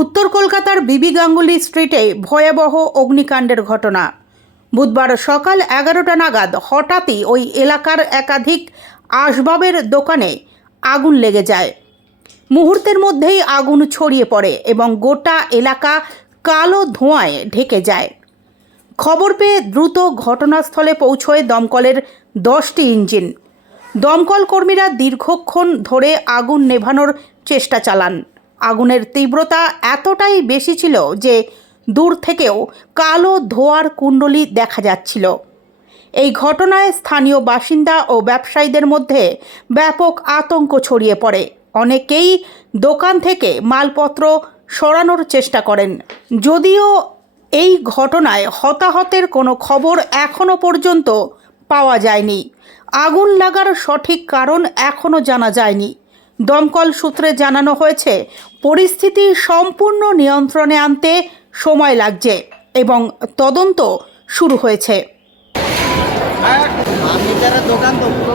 উত্তর কলকাতার বিবি গাঙ্গুলি স্ট্রিটে ভয়াবহ অগ্নিকাণ্ডের ঘটনা। বুধবার সকাল 11টা নাগাদ হঠাৎই ওই এলাকার একাধিক আসবাবের দোকানে আগুন লেগে যায়। মুহূর্তের মধ্যেই আগুন ছড়িয়ে পড়ে এবং গোটা এলাকা কালো ধোঁয়ায় ঢেকে যায়। খবর পেয়ে দ্রুত ঘটনাস্থলে পৌঁছয় দমকলের 10টি ইঞ্জিন। দমকল কর্মীরা দীর্ঘক্ষণ ধরে আগুন নেভানোর চেষ্টা চালান। আগুনের তীব্রতা এতটাই বেশি ছিল যে দূর থেকেও কালো ধোঁয়ার কুণ্ডলী দেখা যাচ্ছিল। এই ঘটনায় স্থানীয় বাসিন্দা ও ব্যবসায়ীদের মধ্যে ব্যাপক আতঙ্ক ছড়িয়ে পড়ে। অনেকেই দোকান থেকে মালপত্র সরানোর চেষ্টা করেন। যদিও এই ঘটনায় হতাহতের কোনো খবর এখনও পর্যন্ত পাওয়া যায়নি। আগুন লাগার সঠিক কারণ এখনও জানা যায়নি। দমকল সূত্রে জানানো হয়েছে, পরিস্থিতি সম্পূর্ণ নিয়ন্ত্রণে আনতে সময় লাগছে এবং তদন্ত শুরু হয়েছে। আমি যারা দোকান তো পুরো